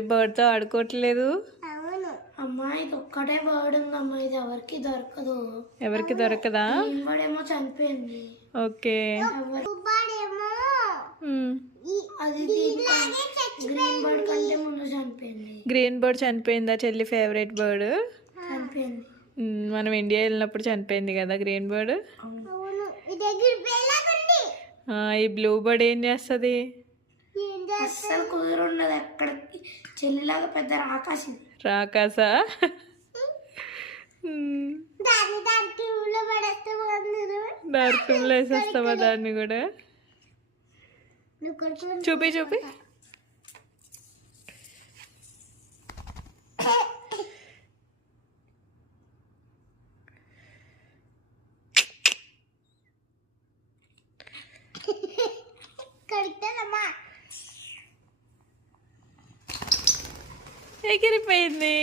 Bird తో ఆడుకోవట్లేదు. అమ్మా ఇది ఒక్కటే బర్డ్ ఉందమ్మా, ఇది ఎవరికి దొరకదు. ఎవరికి దొరకదా? ఏమో చనిపోయింది. ఓకే. అది గ్రీన్ బర్డ్ కంటే ముందు చనిపోయింది. గ్రీన్ బర్డ్ చనిపోయిందా? చెల్లి ఫేవరెట్ బర్డ్ చనిపోయింది. మనం ఇండియా వెళ్ళినప్పుడు చనిపోయింది కదా గ్రీన్ బర్డ్. ఈ బ్లూ బర్డ్ ఏం చేస్తుంది? అస్సలు కుదురుండదు, ఎక్కడికి చెల్లిలాగా పెద్ద రాకాసి. రాకాసా? డార్క్ రూమ్ లో వేసేస్తావా దాన్ని కూడా? చూపి చూపి. ఎగిరిపోయింది.